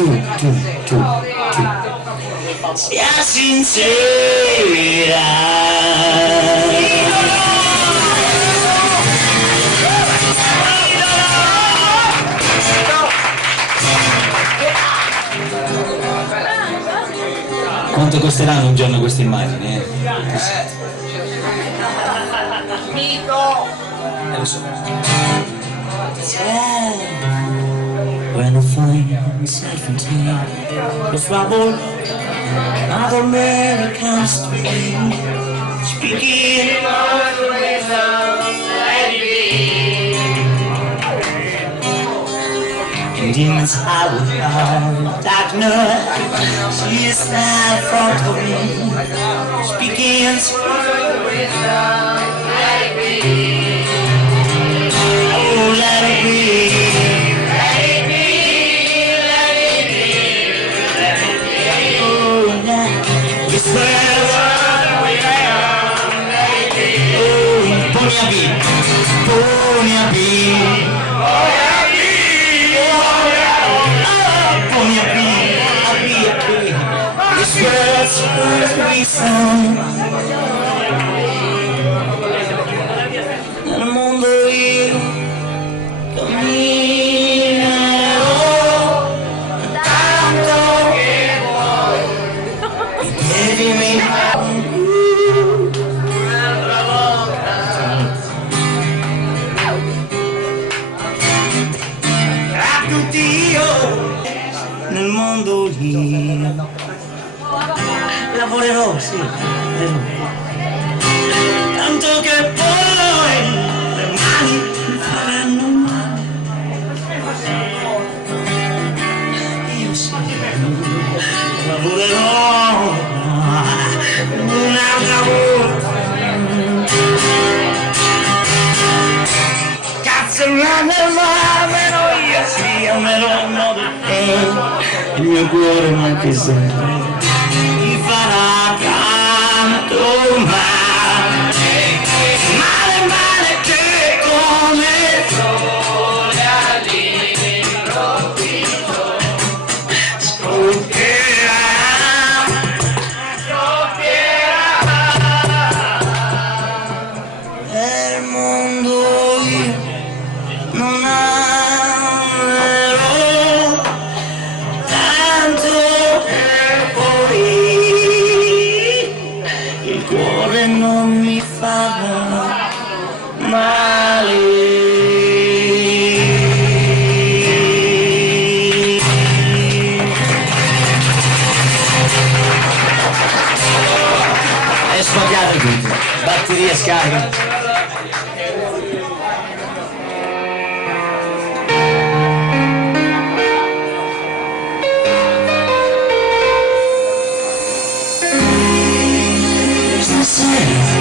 tu sia sincera. Quanto costeranno un giorno queste immagini? Lo so. When I find myself in town, the trouble of American street, speaking of the wisdom, let it be. And in this hour of darkness, she is now in front of me, speaking of the wisdom, let it be. Oh, let it be. Nel mondo io camminerò tanto che vuoi, chiedimi un'altra volta. A tutti io nel mondo io lavorerò, sì, tanto che poi le mani mi faranno male. Io sì, lavorerò un'altra volta. Cazzo, almeno io sì, almeno un modo che il mio cuore manchi sempre. Farà tanto male, male che come sole all'improvviso scoppierà. E il mondo io non amerò tanto che poi il cuore non mi farà male. È scoppiato tutto, batteria scarica. Stasera